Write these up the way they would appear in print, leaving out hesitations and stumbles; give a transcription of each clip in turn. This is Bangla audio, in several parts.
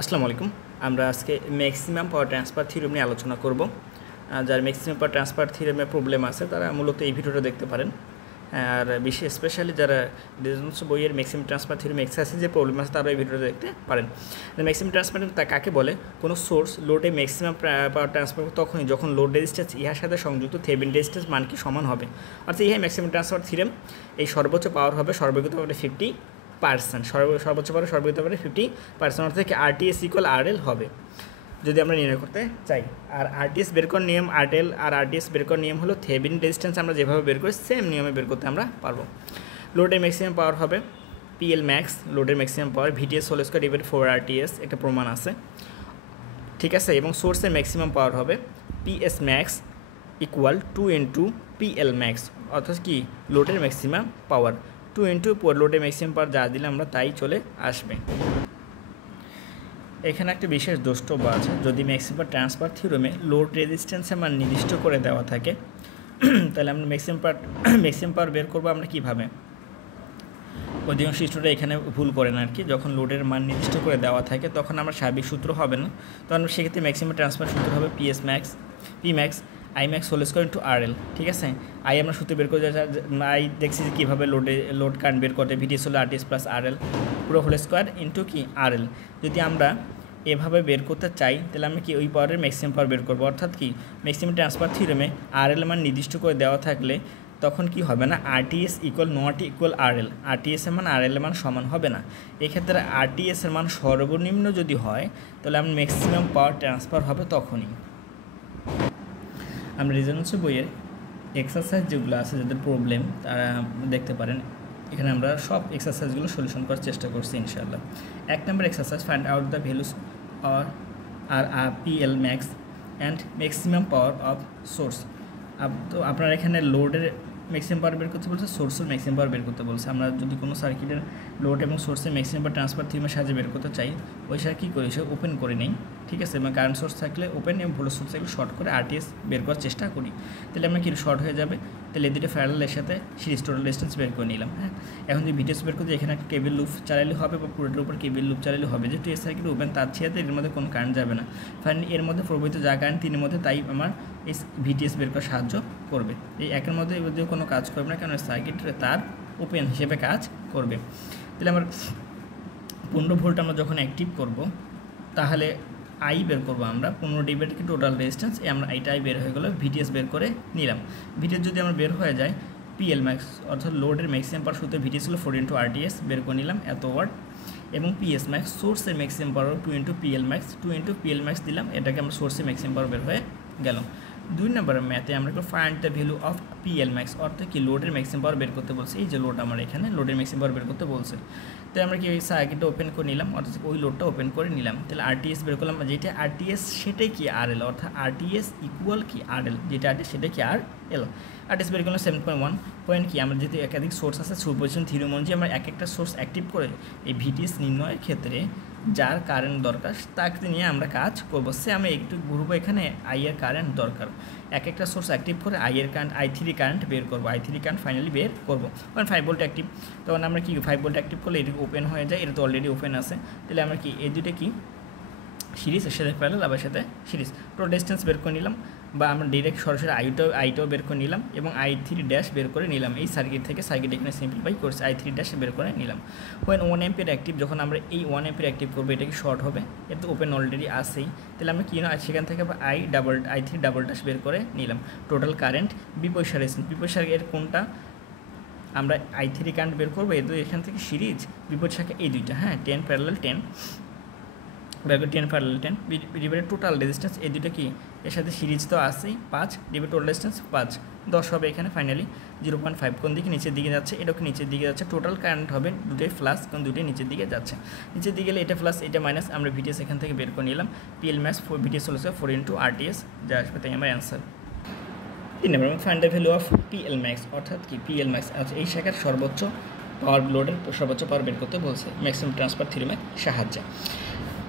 আসসালামু আলাইকুম। আমরা আজকে ম্যাক্সিমাম পাওয়ার ট্রান্সফার থিওরেম নিয়ে আলোচনা করব। যার ম্যাক্সিমাম পাওয়ার ট্রান্সফার থিওরেমে প্রবলেম আছে তারা মূলত এই ভিডিওটা দেখতে পারেন। আর বিশেষ স্পেশালি যারা রেজোনেন্স বইয়ের ম্যাক্সিমাম ট্রান্সফার থিওরেম এক্সারসাইজ যে প্রবলেম আছে তারা এই ভিডিওটা দেখতে পারেন। ম্যাক্সিমাম ট্রান্সফার তা কাকে বলে? কোনো সোর্স লোডে ম্যাক্সিমাম পাওয়ার ট্রান্সফার তখনই যখন লোড রেজিস্ট্যান্স ইহার সাথে সংযুক্ত থেভেনিন রেজিস্ট্যান্স মান কি সমান হবে। অর্থাৎ ইহা ম্যাক্সিমাম ট্রান্সফার থিওরেম। এই সর্বোচ্চ পাওয়ার হবে সর্বোচ্চ পাওয়ার 50%, সর্বোচ্চ পাওয়ার সর্বোচ্চ পাওয়ার 50%, অর্থাৎ থেকে আরটিএস ইকুয়াল আরএল হবে যদি আমরা নির্ণয় করতে চাই। আর আরটিএস বের করার নিয়ম আরএল আর আরটিএস বের করার নিয়ম হলো থেভেনিন রেজিস্ট্যান্স আমরা যেভাবে বের করি সেম নিয়মে বের করতে আমরা পারবো। লোডের ম্যাক্সিমাম পাওয়ার হবে পিএল ম্যাক্স, লোডের maximum power VTS whole square divided 4 RTS, একটা প্রমাণ আছে, ঠিক আছে। এবং সোর্সের ম্যাক্সিমাম পাওয়ার হবে PS max equal 2 into PL max, অর্থাৎ কি লোডের ম্যাক্সিমাম পাওয়ার 2 ইন্টু লোডের ম্যাক্সিমাম পাওয়ার যা দিলে আমরা তাই চলে আসবে। এখানে একটা বিশেষ দ্রষ্টব্য আছে, যদি ম্যাক্সিমাম ট্রান্সফার থিওরেমে লোড রেজিস্ট্যান্সের মান নির্দিষ্ট করে দেওয়া থাকে তাহলে আমরা ম্যাক্সিমাম পাওয়ার বের করবো আমরা কীভাবে। অধিকাংশ স্টুডেন্ট এখানে ভুল করেন আর কি, যখন লোডের মান নির্দিষ্ট করে দেওয়া থাকে তখন আমরা স্বাভাবিক সূত্র হবে না, তখন সেক্ষেত্রে ম্যাক্সিমাম ট্রান্সফার সূত্র হবে P max I max whole square into RL, ঠিক আছে। আই আমরা সূত্র বের করে আই দেখছি যে কীভাবে লোড কারেন্ট বের করতে, ভিটিএস হলো আরটিএস প্লাস আরএল পুরো হোল স্কয়ার ইন্টু কি আরএল। যদি আমরা এভাবে বের করতে চাই তাহলে আমরা কি ওই পাওয়ারের ম্যাক্সিমাম পাওয়ার বের করবো, অর্থাৎ কি ম্যাক্সিমাম ট্রান্সফার থিওরেমে আরএল মান নির্দিষ্ট করে দেওয়া থাকলে তখন কি হবে না, RTS equal not equal RL, RTS এর মান আরএল এর মান সমান হবে না। এক্ষেত্রে আরটিএস এর মান সর্বনিম্ন যদি হয় তাহলে আমরা ম্যাক্সিমাম পাওয়ার ট্রান্সফার হবে তখনই। আমরা রেজোনেন্স বইয়ের এক্সারসাইজ যেগুলো আছে যাদের প্রবলেম তারা দেখতে পারেন, এখানে আমরা সব এক্সারসাইজগুলো সলিউশন করার চেষ্টা করছি ইনশাআল্লাহ। 1 নম্বর exercise, find out the values R PL max and maximum power of source. তো আপনারা এখানে লোডের ম্যাক্সিমাম পাওয়ার বের করতে বলছে, সোর্সের ম্যাক্সিমাম পাওয়ার বের করতে বলছে। আমরা যদি কোনো সার্কিটের লোড এবং সোর্সের ম্যাক্সিমাম পাওয়ার ট্রান্সফার থিওরেমের সাহায্যে বের করতে চাই, ওই সার কী করি, সে ওপেন করে নেই, ঠিক আছে। এবং কারেন্ট সোর্স থাকলে ওপেন এবং ভোল্টেজ সোর্স থাকলে শর্ট করে আরটিএস বের করার চেষ্টা করি, তাহলে আমরা কি শর্ট হয়ে যাবে, তাহলে এই দুটো প্যারালালের সাথে সিরিজ টোটাল ডিস্টেন্স বের করে নিলাম। হ্যাঁ, এখন যদি ভিটিএস বের করতে এখানে একটা কেবল লুপ চালাইলে হবে বা পুরোটার উপর কেবল লুপ চালাইলে হবে, যেহেতু এই সার্কিট ওপেন তার ছিয়াতে এর মধ্যে কোনো কারেন্ট যাবে না। ফাইনালি এর মধ্যে প্রবাহিত যা কারেন্ট তিনের মধ্যে তাই আমার এই ভিটিএস বের করার সাহায্য করবে। এই একের মধ্যে এর মধ্যে কোনো কাজ করবে না, কারণ সার্কিটের তার ওপেন হিসেবে কাজ করবে। তাহলে আমার 15 ভোল্ট আমরা যখন অ্যাক্টিভ করব তাহলে আই বের করবো আমরা 15 ডিভাইডেড কি টোটাল রেজিস্ট্যান্স, আমরা এইটাই বের হয়ে গেলো, ভিটিএস বের করে নিলাম। ভিটিএস যদি আমার বের হয়ে যায় পিএল ম্যাক্স অর্থাৎ লোডের ম্যাক্সিমাম পাওয়ার সূত্রে ভিটিএস হলো 4 ইন্টু আরটিএস বের করে নিলাম এত ওয়াট, এবং পিএস ম্যাক্স সোর্সের maximum power 2 into PL max, 2 into PL max দিলাম, এটাকে আমরা সোর্সের ম্যাক্সিমাম পাওয়ার বের হয়ে গেল। 2 নম্বরের ম্যাথে আমরা find the value of PL max, অর্থাৎ কি লোডের ম্যাক্সিমাম পাওয়ার বের করতে বলছে। এই যে লোড আমার এখানে লোডের ম্যাক্সিমাম পাওয়ার বের করতে বলছে, তাই আমরা কি ওই সার্কিটটা ওপেন করে নিলাম, অর্থাৎ ওই লোডটা ওপেন করে নিলাম। তাহলে আরটিএস বের করলাম, যেটা আরটিএস সেটাই কি আরএল, অর্থাৎ আরটিএস ইকুয়াল কি আরএল, যেটা আরটিএস সেটাই কি আরএল। আরটিএস বের করলাম 7.1 পয়েন্ট কি, আমরা যেহেতু একাধিক সোর্স আছে সুপারপজিশন থিওরেম অনুযায়ী আমরা এক একটা সোর্স অ্যাক্টিভ করে এই ভিটিএস নির্ণয়ের ক্ষেত্রে যার কারেন্ট দরকার তাকে নিয়ে আমরা কাজ করবো। সে আমি একটু ঘুরবো, এখানে আই এর কারেন্ট দরকার, এক একটা সোর্স অ্যাক্টিভ করে আই এর কারেন্ট i3 কারেন্ট বের করবো, i3 কারেন্ট ফাইনালি বের করবো। কারণ 5 ভোল্ট অ্যাক্টিভ, তখন আমরা কি 5 ভোল্ট অ্যাক্টিভ করলে এটা ওপেন হয়ে যায়, এটা তো অলরেডি ওপেন আছে, তাহলে আমরা কি এই দুটো কি সিরিজ, এর সাথে প্যারালাল আবার সাথে সিরিজ, টোটাল ডিস্টেন্স বের করে নিলাম, বা আমরা ডিরেক্ট সরাসরি আইটাও বের করে নিলাম এবং i3 ড্যাশ বের করে নিলাম। এই সার্কিট থেকে সার্কিট এখানে সিম্পলিফাই করছে, i3 ড্যাশ বের করে নিলাম। ওয়েন 1 অ্যাম্পিয়ার অ্যাক্টিভ, যখন আমরা এই 1 অ্যাম্পিয়ার অ্যাক্টিভ করবো এটা কি শর্ট হবে, এটা তো ওপেন অলরেডি আসেই, তাহলে আমরা কি না সেখান থেকে i3 ডাবল ড্যাশ বের করে নিলাম। টোটাল কারেন্ট বিপরীত শাখা এর কোনটা, আমরা i3 কারেন্ট বের করবো, এই তো এখান থেকে সিরিজ বিপরীত শাখা এই দুইটা, হ্যাঁ 10 parallel 10 10 parallel 10 divided total resistance, এই দুটো কি এর সাথে সিরিজ তো আসেই, 5 ডিভাইড টোটাল রেজিস্ট্যান্স 5 10 হবে এখানে। ফাইনালি 0.5 কোন দিকে নিচের দিকে যাচ্ছে, এটাও নিচের দিকে যাচ্ছে, টোটাল কারেন্ট হবে দুটোই প্লাস, কোন দুটোই নিচের দিকে যাচ্ছে, নিচের দিকে গেলে এটা প্লাস এটা মাইনাস, আমরা ভিটিএস এখান থেকে বের করে নিলাম, পিএল ম্যাক্স ভিটিএস হলো 4 ইন্টু আরটিএস যা আসবে তাই আমার answer. 3 number, find the value of PL max, অর্থাৎ কি পিএল ম্যাক্স আচ্ছা এই শাখার সর্বোচ্চ পাওয়ার লোডের সর্বোচ্চ পাওয়ার বের করতে বলছে ম্যাক্সিমাম ট্রান্সফার থিওরেমের সাহায্যে।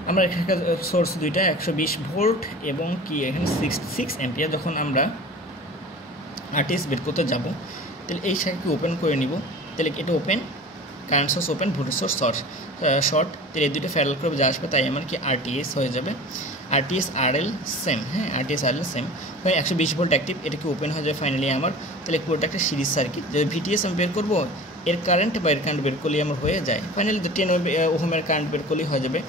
আমরা এখানে সোর্স দুইটা 120 ভোল্ট এবং কি এখানে 6 অ্যাম্পিয়ার, যখন আমরা আরটিএস বের করতে যাব তাহলে এই শাখাকে ওপেন করে নিব, তাহলে এটা open current source open, voltage source short, তাহলে এই দুটো প্যারালাল করে যা আসবে তাই আমার কি আরটিএস হয়ে যাবে। আরটিএস আরএল সেম, হ্যাঁ আরটিএস আরএল সেম হয়ে 120 ভোল্ট অ্যাক্টিভ, এটা কি ওপেন হয়ে যাবে ফাইনালি আমার। তাহলে পুরোটা একটা সিরিজ সার্কিট, যদি ভিটিএস আমি বের করবো এর কারেন্ট বা এর কারেন্ট বের করলেই আমার হয়ে যায় ফাইনালি 10 ওহমের কারেন্ট বের করলেই হয়ে যাবে।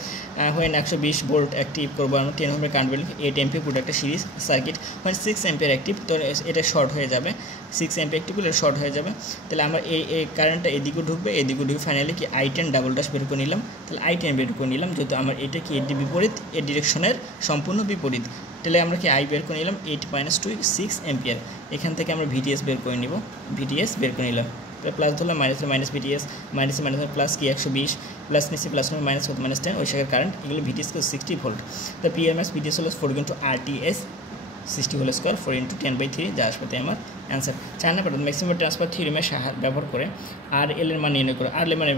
হয় 120 ভোল্ট অ্যাক্টিভ করবো আমরা, 10 ওহমের কারেন্ট বের 8 এমপিয়ার পুরো একটা সিরিজ সার্কিট, হয় 6 এমপিয়ার অ্যাক্টিভ, তো এটা শর্ট হয়ে যাবে, 6 এমপিয়ার অ্যাক্টিভ হলে শর্ট হয়ে যাবে। তাহলে আমরা এই কারেন্টটা এদিকেও ঢুকবে, এদিকেও ঢুকবে, ফাইনালি কি I10 ডাবল ড্যাশ বের করে নিলাম। তাহলে I10 বের করে নিলাম, যেহেতু আমার এটা কি এর বিপরীত, এর ডিরেকশনের সম্পূর্ণ বিপরীত। তাহলে আমরা কি I বের করে নিলাম 8 - 2 6 এমপিয়ার। এখান থেকে আমরা ভিটিএস বের করে নিব, ভিটিএস বের করে নিলাম, প্লাস ধরলাম মাইনাস ভিটিএস, মাইনাস প্লাস কি 120, প্লাস নিচে প্লাস মাইনাস -10 ওই শাখার কারেন্ট, এগুলো ভিটিএস 60 ভোল্ট। তো পিএমএস ভিটিএস হলো 4 × RTS 60 হোল স্কোয়ার 4 × 10/3, যা আসবে তাই আমার অ্যান্সার। 4 নম্বর ম্যাক্সিমাম ট্রান্সফার থিওরেমের ব্যবহার করে RL এর মান নির্ণয় করে। RL এর মান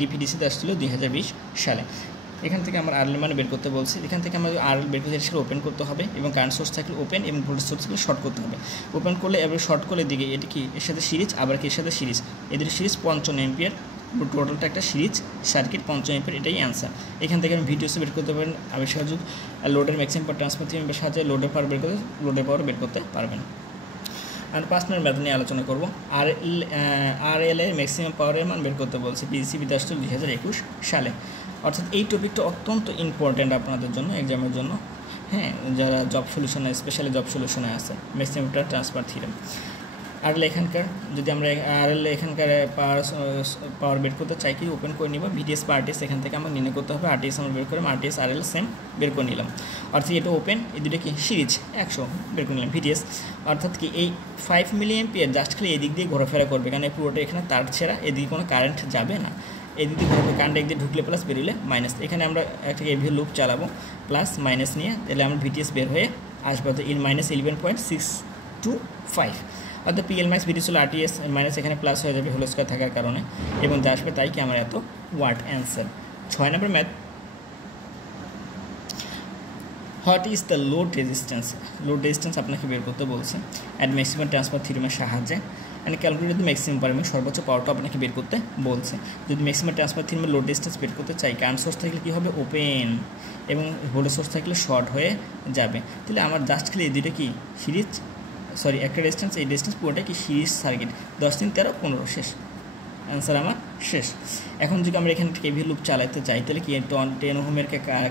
ডিপিডিসিতে আসছিল 2020 সালে। এখান থেকে আমার RL মান বের করতে বলছি, এখান থেকে আমাদের RL বের করতে সেটা ওপেন করতে হবে এবং কারেন্ট সোর্স থাকলে ওপেন এবং ভোল্টেজ সোর্স থাকলে শর্ট করতে হবে। ওপেন করলে এবার শর্ট করলে দিকে এটা কি এর সাথে সিরিজ, আবার কি এর সাথে সিরিজ, এদের সিরিজ 55 এমপিয়ার, টোটালটা একটা সিরিজ সার্কিট 55 এমপিয়ার, এটাই অ্যান্সার। এখান থেকে আমি ভিডিওসে বের করতে পারেন আমি সহযোগ লোডের ম্যাক্সিমাম পাওয়ার ট্রান্সফার থিওরেমের সাহায্যে লোডের পাওয়ার বের করতে পারবেন। আর 5 নম্বর ম্যাথ নিয়ে আলোচনা করবো। RL এর ম্যাক্সিমাম পাওয়ারের মান বের করতে বলছি, পিসিবিতে আসছিল 2021 সালে। অর্থাৎ এই টপিকটা অত্যন্ত ইম্পর্ট্যান্ট আপনাদের জন্য, এক্সামের জন্য, হ্যাঁ যারা জব সলিউশনে স্পেশালি জব সলিউশনে আছে, ম্যাক্সিমাম ট্রান্সফার থিওরেম। RL এখানকার যদি আমরা RL এখানকার পাওয়ার বের করতে চাই কি ওপেন করে নিব, ভিটিএস বা আরটিএস এখান থেকে আমার নির্ণয় করতে হবে। আরটিএস আমরা বের করলাম, আরটিএস RL সেম বের করে নিলাম, অর্থাৎ এটা ওপেন, এই দুটো কি সিরিজ 100 বের করে নিলাম ভিটিএস। অর্থাৎ কি এই 5 মিলি এমপিয়ার জাস্ট খালি এদিক দিয়ে ঘোরাফেরা করবে, কারণ এই পুরোটা এখানে তার ছেঁড়া, এদিকে কোনো কারেন্ট যাবে না, এদিক দিয়ে ঘুরবে, কারেন্ট একদিকে ঢুকলে প্লাস বেরিয়ে মাইনাস। এখানে আমরা একটা এভি লুপ চালাবো প্লাস মাইনাস নিয়ে, তাহলে আমরা ভিটিএস বের হয়ে আসবে তো -11.625। অর্থাৎ PLmax ভিটিএস হলো RTS মাইনাস এখানে প্লাস হয়ে যাবে হোল স্কয়ার থাকার কারণে, এবং যা আসবে তাই কি আমার এত watt answer. 6 number math, what is the load resistance. Load resistance আপনাকে বের করতে বলছে অ্যাট ম্যাক্সিমাম ট্রান্সফার থিওরেমের সাহায্যে, and calculate the maximum power, সর্বোচ্চ পাওয়ারটা আপনাকে বের করতে বলছে। যদি ম্যাক্সিমাম ট্রান্সফার থিওরেমের লোড রেজিস্ট্যান্স বের করতে চাই, কারেন্ট সোর্স থাকলে কী হবে ওপেন এবং ভোল্টেজ সোর্স থাকলে শর্ট হয়ে যাবে। তাহলে আমার জাস্ট খালি এই দুটো কি সিরিজ, সরি একটা রেজিস্ট্যান্স, এই রেজিস্ট্যান্স পুরোটা কি সিরিজ সার্কিট, 10 3 13 15 শেষ, অ্যান্সার আমার শেষ। এখন যদি আমরা এখানে কেভি লুপ চালাতে চাই তাহলে কি 10 ওহমের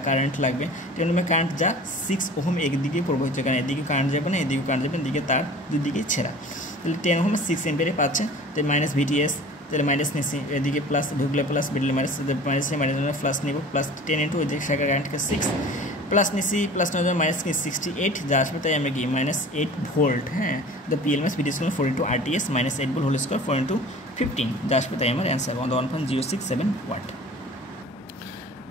কারেন্ট লাগবে, 10 ওহমের কারেন্ট যা 6 ওহম একদিকে প্রবাহিত, কারণ এদিকে কারেন্ট যাবে না, এদিকে কারেন্ট যাবে, এদিকে তার দুদিকেই ছেঁড়া। তাহলে 10 ওহমে 6 এমপিয়ারে পাচ্ছে, তাহলে মাইনাস ভিটিএস, তাহলে মাইনাস নিচ্ছি, এদিকে প্লাস ঢুকলে প্লাস বেরলে মাইনাস, মাইনাস প্লাস নিব, প্লাস 10 × ওই দিকে শাখার কারেন্টকে 6 প্লাস নিচ্ছি, প্লাস নেওয়া মাইনাস 68 যা আসবে তাই আমরা কি -8 ভোল্ট, হ্যাঁ the PLmax VTS 4 × RTS -8 volt whole square 4 × 15, যা আসবে তাই আমার অ্যান্সার 1.067 ওয়াট।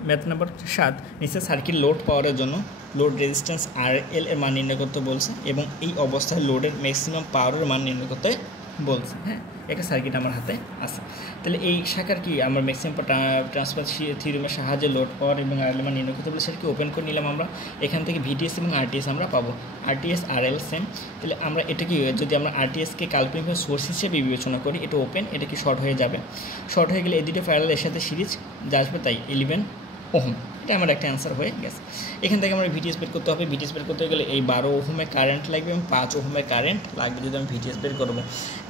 ম্যাথ নাম্বার 7, নিচে সার্কিট লোড পাওয়ারের জন্য লোড রেজিস্ট্যান্স RL এর মান নির্ণয় করতে বলছে এবং এই অবস্থায় লোডের ম্যাক্সিমাম পাওয়ারের মান নির্ণয় করতে বলছে। হ্যাঁ একটা সার্কিট আমার হাতে আছে, তাহলে এই শাখার কি আমার ম্যাক্সিমাম ট্রান্সফার থিওরেমের সাহায্যে লোড পাওয়ার এবং RL এর মান নির্ণয় করতে বলে, সেটাকে ওপেন করে নিলাম আমরা। এখান থেকে ভিটিএস এবং RTS আমরা পাবো, RTS RL সেম। তাহলে আমরা এটা কি যদি আমরা RTSকে কাল্পনিকভাবে সোর্স হিসেবে বিবেচনা করি, এটা ওপেন, এটা কি শর্ট হয়ে যাবে, শর্ট হয়ে গেলে এই দুটো প্যারালাল এর সাথে সিরিজ, যা আসবে তাই 11 ওহম, এটা আমার একটা অ্যান্সার হয়ে গেছে। এখান থেকে আমরা ভিটিএস বের করতে হবে, ভিটিএস বের করতে গেলে এই 12 ওহমের কারেন্ট লাগবে এবং 5 ওহমের কারেন্ট লাগবে যদি আমি ভিটিএস বের করবো।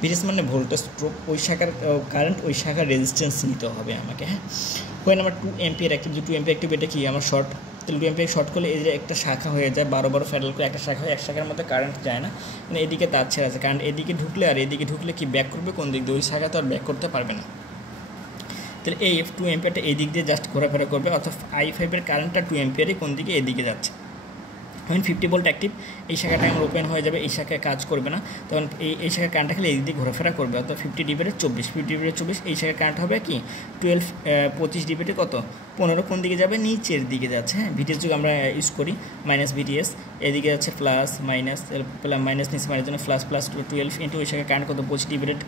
ভিটিএস মানে ভোল্টেজ ড্রপ, ওই শাখার কারেন্ট ওই শাখার রেজিস্ট্যান্স নিতে হবে আমাকে। হ্যাঁ হয় আমার 2 এমপিয়ার অ্যাক্টিভ, যে 2 এমপিয়ার অ্যাক্টিভ এটা কি আমার শর্ট, তাহলে 2 এমপিয়ার শর্ট করলে এই যে একটা শাখা হয়ে যায়, 12 প্যারালাল করে একটা শাখা হয়, এক শাখার মধ্যে কারেন্ট যায় না, মানে এদিকে তার ছেড়ে আছে, কারণ এদিকে ঢুকলে আর এদিকে ঢুকলে কি ব্যাক করবে কোন দিক দিয়ে, ওই শাখা তো আর ব্যাক করতে পারবে না। তাহলে এই 2 এমপিয়ারটা এই দিক দিয়ে জাস্ট ঘোরাফেরা করবে, অর্থাৎ I5 এর কারেন্টটা 2 এমপিয়ারে কোন দিকে এদিকে যাচ্ছে। এখন 50 ভোল্ট অ্যাক্টিভ, এই শাখাটা আমার ওপেন হয়ে যাবে, এই শাখায় কাজ করবে না, তখন এই শাখার কারেন্টটা খালি এই দিকে ঘোরাফেরা করবে, অর্থাৎ 50 ডিভাইডেড 24, 50 ডিভাইডেড 24, এই শাখার কারেন্ট হবে কি 25 ডিভাইডেড কত 15, কোন দিকে যাবে নিচের দিকে যাচ্ছে। হ্যাঁ ভিটিএস যুগ আমরা ইউজ করি, মাইনাস ভিটিএস, এদিকে যাচ্ছে প্লাস মাইনাস, মাইনাস নিচে মাইনাস জন্য প্লাস 12 ইন্টু ওই শাখার কারেন্ট কত 25 ডিভাইডেড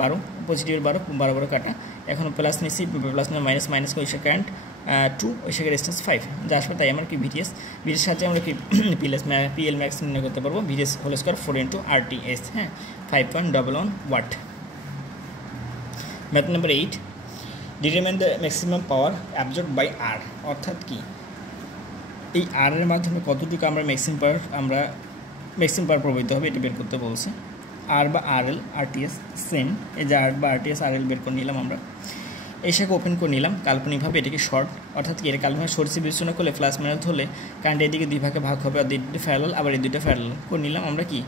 12, 25 ডিভাইডেড 12 12 কাটা, এখন প্লাস নিচ্ছি, প্লাস মাইনাস মাইনাস ওই শাখার কারেন্ট 2, ওই শাখার রেজিস্ট্যান্স 5, যা আসবে তাই আমার কি ভিটিএস সাহায্যে আমরা কি PLmax নির্ণয় করতে পারবো, ভিটিএস হোল স্কোয়ার 4 × RTS, হ্যাঁ 5.11 watt. Math number 8, determine the maximum power absorbed by R, অর্থাৎ কি এই আর এর মাধ্যমে কতটুকু আমরা ম্যাক্সিমাম পাওয়ার প্রবাহিত হবে এটা বের করতে বলছে। আর বা আরএল আরটিএস সেম, এই যে আর বা আরটিএস আরএল বের করে নিলাম আমরা, এই শাখা ওপেন করে নিলাম কাল্পনিকভাবে, এটাকে শর্ট, অর্থাৎ কি এটা কাল্পনিক সোর্স বিবেচনা করলে প্লাস মাইনাস হলে কারেন্ট এদিকে দুই ভাগে ভাগ হবে, আর দুটো প্যারালাল, আবার এই দুটো প্যারালাল করে নিলাম আমরা, কি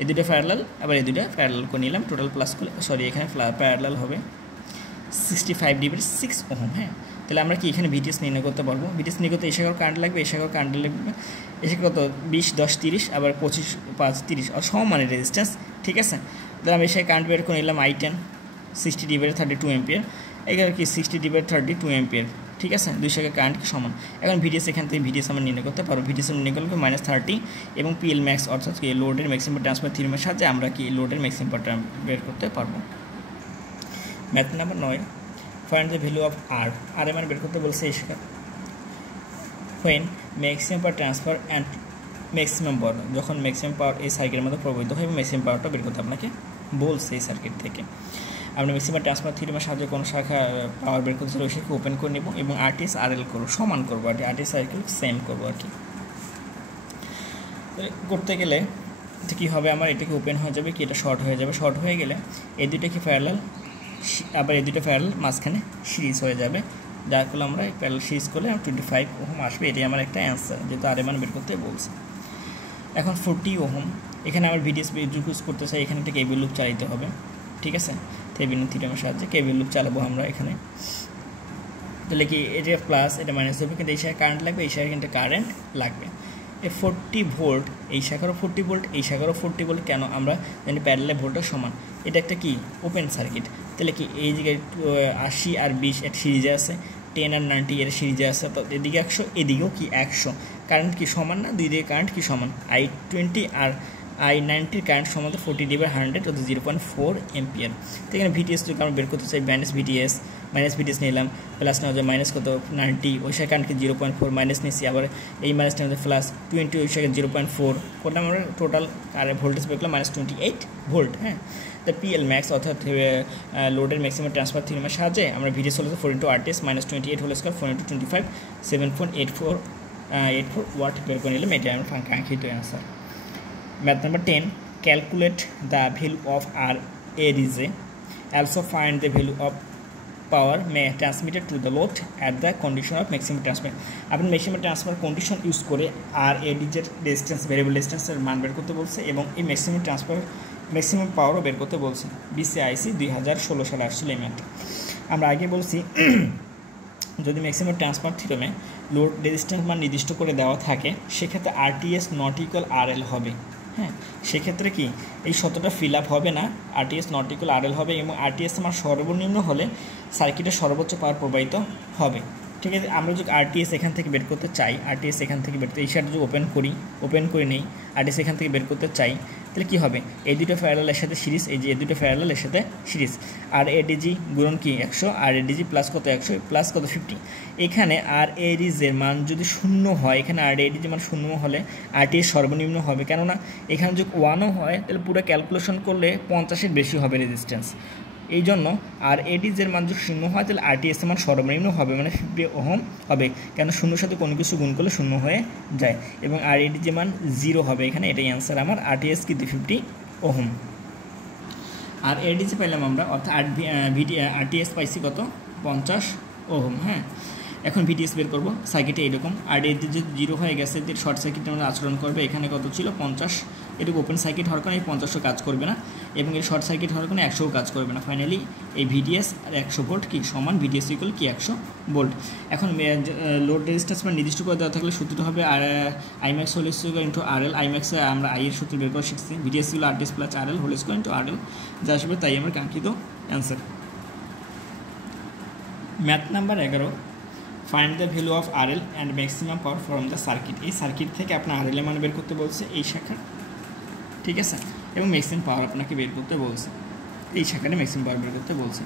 এই দুটো প্যারালাল আবার এই দুটো প্যারালাল করে নিলাম, টোটাল প্লাস করলে এখানে প্যারালাল হবে 65/6 ওহম। হ্যাঁ, তাহলে আমরা কি এখানে ভিটিএস নির্ণয় করতে পারবো। ভিটিএস নির্ণয় করতে এই শাখার কারেন্ট লাগবে, এই শাখার কারেন্ট লাগবে, এই শাখা কত 20 10 30 আবার 25 5 30 আর সমানের রেজিস্ট্যান্স। ঠিক আছে, তাহলে আমি এই শাখায় কারেন্ট বের করে নিলাম I10 60/32 এম্পিয়ার, এখানে কি 60/32 এম্পিয়ার। ঠিক আছে, দুই শাখার কারেন্ট কি সমান। এখন ভিডিএস এখান থেকে ভিডিএস আমরা নির্ণয় করতে পারবো। ভিডিএস নির্ণয় করলে -30 এবং পিএল ম্যাক্স অর্থাৎ কি লোডের ম্যাক্সিমাম ট্রান্সফার থিওরেমের সাহায্যে আমরা কি লোডের ম্যাক্সিমাম পাওয়ার বের করতে পারবো। Math number 9, find the value of R. R এর মান বের করতে বলছে এই শাখা। When maximum power transfer and maximum power, যখন ম্যাক্সিমাম পাওয়ার এই সার্কিটের মধ্যে প্রবাহিত হয় এবং ম্যাক্সিমাম পাওয়ারটা বের করতে আপনাকে বলছে এই সার্কিট থেকে। আমরা ম্যাক্সিমাম ট্রান্সফার থিওরেমের সাহায্যে কোনো শাখা পাওয়ার বের করতে চাই, ওই শাখা ওপেন করে নেব এবং আরটিএস আরএল করবো, সমান করবো আর কি, আরটিএস আরএল সেম করবো আর কি। করতে গেলে এটা কী হবে, আমার এটাকে ওপেন হয়ে যাবে, কি এটা শর্ট হয়ে যাবে, শর্ট হয়ে গেলে এই দুটো কি প্যারালাল, আবার এই দুটো প্যারালাল মাঝখানে সিরিজ হয়ে যাবে, যার ফলে আমরা এই প্যারালাল সিরিজ করলে 25 ওহম আসবে, এটাই আমার একটা অ্যান্সার, যেহেতু আর এর মান বের করতে বলছে। এখন 40 ওহম, এখানে আমার ভিডিএস ইউজ করতে চাই, এখানে একটা কেবল লুপ চালাতে হবে। ঠিক আছে, থেভেনিন থিওরেমের সাহায্যে কেবল লুপ চালাবো আমরা এখানে। তাহলে কি এটা প্লাস এটা মাইনাস হবে, কিন্তু এই শাখায় কারেন্ট লাগবে, এই শাখায় কিন্তু কারেন্ট লাগবে। এই 40 ভোল্ট, এই শাখারও 40 ভোল্ট, এই শাখারও 40 ভোল্ট, কেন আমরা জানি প্যারালাল ভোল্টেজ সমান, এটা একটা কি ওপেন সার্কিট। তাহলে কি এই জায়গায় 80 আর 20 এর সিরিজে আছে, 10 আর 90 এর সিরিজে আছে, তো এদিকে 100 এদিকেও কি 100, কারেন্ট কি সমান না, দুই দিকে কারেন্ট কি সমান, I20 আর I90 কারেন্ট সমান 40/100 অর্থাৎ 0.4 এম্পিয়ার। তো এখানে ভিটিএস যদি আমরা বের করতে চাই, মাইনাস ভিটিএস নিলাম, প্লাস নেওয়া যায় মাইনাস কত 90, ওই শাখা কারেন্টকে 0.4 মাইনাস নিচ্ছি, আবার এই মাইনাস নেওয়া যায় প্লাস 20, ওই শাখা 0.4 করলাম, আমরা টোটাল আর ভোল্টেজ বের করলাম -28 ভোল্ট। হ্যাঁ, দ্য পিএল ম্যাক্স অর্থাৎ লোডের ম্যাক্সিমাম ট্রান্সফার থিওরেমের সাহায্যে আমরা ভিডিএস হলো 4 × RTS -28 হোল স্কয়ার 4 × 25 7.84 ওয়াট বের করে নিলাম, এটা আমার কাঙ্ক্ষিত answer. Math number 10, calculate the value of R A DJ, also find the value of power transmitted to the load at the condition of maximum transfer. আপনি ম্যাক্সিমাম ট্রান্সফার কন্ডিশন ইউজ করে আর এ ডিজের ডিস্টেন্স ভেরিয়েবল ডিস্টেন্সের মান বের করতে বলছে এবং এই ম্যাক্সিমাম পাওয়ারও বের করতে বলছে। BCIC 2016 সালে আসছিল এই ম্যাথ। আমরা আগে বলছি যদি ম্যাক্সিমাম ট্রান্সফার থিওরেমে লোড রেজিস্ট্যান্স মান নির্দিষ্ট করে দেওয়া থাকে, সেক্ষেত্রে RTS নট ইকুয়াল RL হবে। হ্যাঁ, সেক্ষেত্রে কি এই শর্তটা ফিল আপ হবে না, RTS নট ইকুয়াল RL হবে এবং RTS মান সর্বনিম্ন হলে সার্কিটের সর্বোচ্চ পাওয়ার প্রবাহিত হবে। ঠিক আছে, আমরা যদি RTS এখান থেকে বের করতে চাই, RTS এখান থেকে বের করতে, এই শাখাটা যদি ওপেন করে নেই, RTS এখান থেকে বের করতে চাই, তাহলে কী হবে, এই দুটো প্যারালালের সাথে সিরিজ, এই যে এই দুটো প্যারালালের সাথে সিরিজ, আর এডিজি গুণন কি 100, আর এডিজি প্লাস কত 100 প্লাস কত 50। এখানে আর এডিজের মান যদি 0 হয়, এখানে আর এডিজি মান 0 হলে RTS সর্বনিম্ন হবে, কেননা এখানে যদি 1ও হয় তাহলে পুরো ক্যালকুলেশন করলে 50-এর বেশি হবে রেজিস্ট্যান্স। এই জন্য আর এডিজের মান যদি 0 হয় তাহলে RTS এর মান সর্বনিম্ন হবে, মানে 50 ওহম হবে, কেন 0 সাথে কোনো কিছু গুণ করলে 0 হয়ে যায়, এবং আর এডিজের মান 0 হবে এখানে, এটাই অ্যান্সার আমার। RTS কিন্তু 50 ওহম। আর এডিজি পেলাম আমরা, অর্থাৎ RTS পাইছি কত 50 ওহম। হ্যাঁ, এখন ভিটিএস বের করবো, সার্কিটে এইরকম, আর এর যে 0 হয়ে গেছে শর্ট সার্কিটের মধ্যে আচরণ করবে, এখানে কত ছিল 50, এটুকু ওপেন সার্কিট হওয়ার কারণে এই 50ও কাজ করবে না এবং এর শর্ট সার্কিট হওয়ার কারণে 100ও কাজ করবে না। ফাইনালি এই ভিডিএস আর 100 ভোল্ট কি সমান, ভিডিএস ইকুয়াল কি 100 ভোল্ট। এখন লোড রেজিস্ট্যান্স মানে নির্দিষ্ট করে দেওয়া থাকলে সূত্রটা হবে আর I max whole square into RL। আইম্যাক্সে আমরা আই এর সূত্র বের করে শিখছি, VDS equal RTS plus RL whole square into RL, যা আসবে তাই আমার কাঙ্ক্ষিত answer. Math number 11, find the value of RL and maximum power from the circuit. এই সার্কিট থেকে আপনার RL এর মান বের করতে বলছে এই শাখা, ঠিক আছে, এবং ম্যাক্সিমাম পাওয়ার আপনাকে বের করতে বলছে, এই শাখাটা ম্যাক্সিমাম পাওয়ার বের করতে বলছে।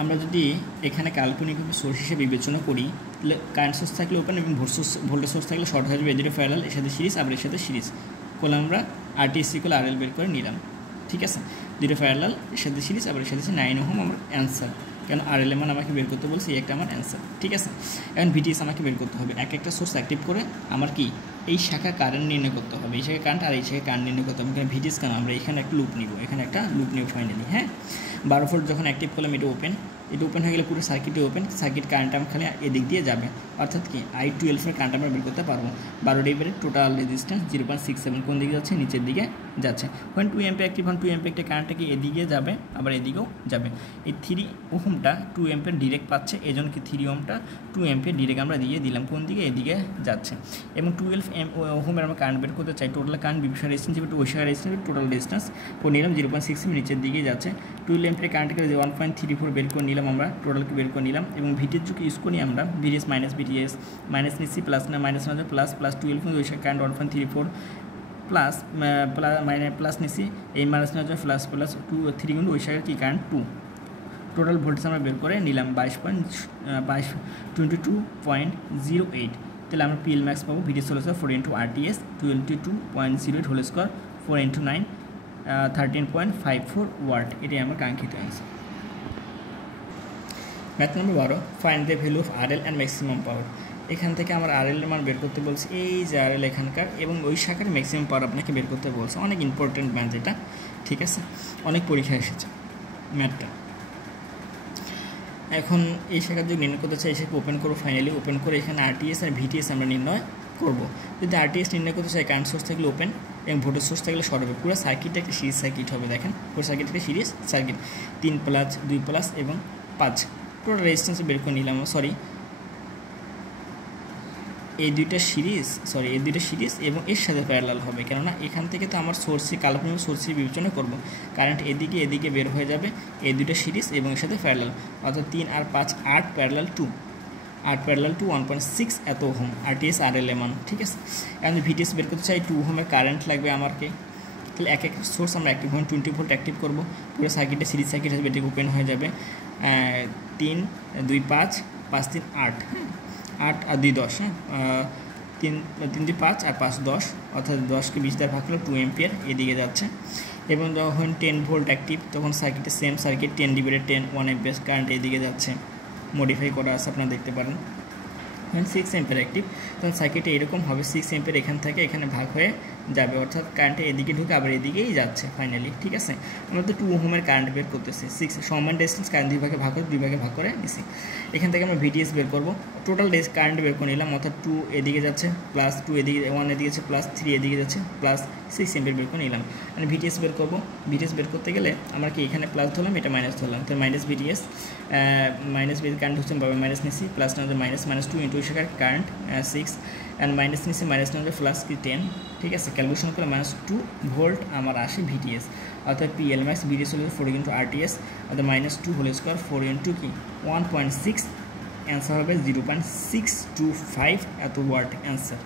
আমরা যদি এখানে কাল্পনিকভাবে সোর্স হিসেবে বিবেচনা করি, তাহলে কারেন্ট সোর্স থাকলে ওপেন এবং ভোল্টেজ সোর্স থাকলে শর্ট হয়ে যাবে, এই দুটো প্যারালাল, এর সাথে সিরিজ, আবার এর সাথে সিরিজ করলে আমরা RTS ইকুয়াল RL বের করে নিলাম। ঠিক আছে, দুটো প্যারালাল, এর সাথে সিরিজ, আবার এর সাথে 9 ওহম আমার অ্যান্সার। কারণ RL এর মান আমাকে বের করতে বলছে, এই একটা আমার অ্যান্সার। ঠিক আছে, এখন VTS আমাকে বের করতে হবে। এক একটা সোর্স অ্যাক্টিভ করে আমার কি এই শাখা কারেন্ট নির্ণয় করতে হবে, এই শাখা কারেন্ট আর এই শাখা কারেন্ট নির্ণয় করতে হবে। এখানে VTS কেন, আমরা এখানে একটা লুপ নিব, এখানে একটা লুপ নিব ফাইনালি। হ্যাঁ, 12 ভোল্ট যখন অ্যাক্টিভ করলাম এটা ওপেন হয়ে গেলে পুরো সার্কিটে ওপেন, সার্কিট কারেন্ট আমার খালি এদিক দিয়ে যাবে, অর্থাৎ কি I12 এর কারেন্ট আমরা বের করতে পারবো। 12 ডিভাইডেড টোটাল রেজিস্ট্যান্স 0.67 কোন দিকে যাচ্ছে, নিচের দিকে যাচ্ছে। when 2 অ্যাম্পিয়ার অ্যাক্টিভ হন 2 অ্যাম্পিয়ার একটা কারেন্টটা কি এদিকে যাবে আবার এদিকেও যাবে। এই 3 ওহমটা 2 অ্যাম্পিয়ার ডিরেক্ট পাচ্ছে, এই জন্য কি 3 ওহমটা 2 অ্যাম্পিয়ার ডিরেক্ট আমরা দিয়ে দিলাম কোন দিকে, এদিকে যাচ্ছে। এবং 12 ওহমের আমরা কারেন্ট বের করতে চাই, টোটাল কারেন্ট বিভীষণ রেজিস্ট্যান্স একটু ওই শাখা রেজিস্ট্যান্স টোটাল রেজিস্ট্যান্স করে নিলাম 0.67 নিচের দিকে যাচ্ছে। 12 অ্যাম্পিয়ার কারেন্টকে 1.34 বের করে নিলাম, আমরা টোটালকে বের করে নিলাম। এবং ভিটিএস যুগে ইউজ করি আমরা VTS মাইনাস VTS মাইনাস নিচ্ছি প্লাস না মাইনাস না প্লাস প্লাস 12 কিন্তু ওই শাখা কারেন্ট 1.34 প্লাস প্লাস নিচ্ছি, এই মাইনাস না প্লাস প্লাস 2 3 কিন্তু ওই শাখার কি কারেন্ট 2, টোটাল ভোল্টেজ আমরা বের করে নিলাম 22.08। তাহলে আমরা PL max পাবো, VTS হলো 4 × RTS 22.08 হোল স্কোয়ার 4 × 9 13.54 ওয়াট, এটাই আমার কাঙ্ক্ষিত answer. Math number 12, find the value of RL and maximum পাওয়ার। এখান থেকে আমার RL এর মান বের করতে বলছে, এই যে RL এখানকার, এবং ওই শাখার ম্যাক্সিমাম পাওয়ার আপনাকে বের করতে বলছে। অনেক ইম্পর্টেন্ট ম্যাথ এটা, ঠিক আছে, অনেক পরীক্ষা এসেছে ম্যাথটা। এখন এই শাখার যদি নির্ণয় করতে চাই, এই শাখা ওপেন করবো ফাইনালি, ওপেন করে এখানে RTS আর VTS আমরা নির্ণয় করবো। যদি RTS নির্ণয় করতে চাই, কারেন্ট সোর্স থাকলে ওপেন এবং ভোল্টেজ সোর্স থাকলে শর্ট হবে। পুরো সার্কিটটা একটা সিরিজ সার্কিট হবে, দেখেন পুরো সার্কিট একটা সিরিজ সার্কিট, 3 প্লাস 2 প্লাস এবং 5 টোটাল রেজিস্ট্যান্স বের করে নিলাম। এই দুইটা সিরিজ এবং এর সাথে প্যারালাল হবে, কেননা এখান থেকে তো আমার সোর্সে কাল্পনিক সোর্সে বিবেচনা করব, কারেন্ট এদিকে বের হয়ে যাবে, এই দুইটা সিরিজ এবং এর সাথে প্যারালাল, অর্থাৎ 3 আর 5 8 প্যারালাল 2 1.6 এত ওহম RTS RL এর মান। ঠিক আছে, এখন VTS বের করতে চাই, 2 ওহমের কারেন্ট লাগবে আমাকে। তাহলে এক এক সোর্স আমরা অ্যাক্টিভ 20 ভোল্ট অ্যাক্টিভ করব, পুরো সার্কিটে সিরিজ সার্কিট হিসেবে এটি ওপেন হয়ে যাবে। 3 2 5 5 3 8, 8 আর 2 10, 3 2 5 আর 5 10, অর্থাৎ 10কে 20 দ্বারা ভাগ করলে 2 অ্যাম্পিয়ার এদিকে যাচ্ছে। এবং যখন 10 ভোল্ট অ্যাক্টিভ তখন সার্কিটে same circuit 10 divided 10 1 ampere current এদিকে যাচ্ছে, মডিফাই করা আছে আপনারা দেখতে পারেন। যখন 6 অ্যাম্পিয়ার অ্যাক্টিভ তখন সার্কিটে এরকম হবে, 6 অ্যাম্পিয়ার এখান থেকে এখানে ভাগ হয়ে যাবে, অর্থাৎ কারেন্টে এদিকে ঢুকে আবার এদিকেই যাচ্ছে ফাইনালি। ঠিক আছে, আমরা তো 2 ওহমের কারেন্ট বের করতেছি, 6 সমান ডিস্টেন্স কারেন্ট 2 ভাগে ভাগ করে নিছি। এখান থেকে আমরা VTS বের করব, টোটাল কারেন্ট বের করে নিলাম, অর্থাৎ 2 এদিকে যাচ্ছে প্লাস 2 এদিকে 1 এদিকে যাচ্ছে প্লাস 3 এদিকে যাচ্ছে প্লাস 6 অ্যাম্পিয়ার বের করে নিলাম। মানে VTS বের করব, VTS বের করতে গেলে আমরা কি এখানে প্লাস ধরলাম, এটা মাইনাস ধরলাম, তো মাইনাস VTS কারেন্ট হচ্ছে মাইনাস নিচ্ছি, প্লাস না মাইনাস 2 ইন্টু শাখার কারেন্ট 6 অ্যান্ড মাইনাস নিচ্ছি, মাইনাস না প্লাস কি 10। ঠিক আছে, ক্যালকুলেশন করে -2 ভোল্ট আমার আসে VTS, অর্থাৎ PL max VTS হলো 4 × RTS, অর্থাৎ -2 হোল স্কোয়ার 4 × কি 1.6, অ্যান্সার হবে 0.625 এত ওয়াট অ্যান্সার।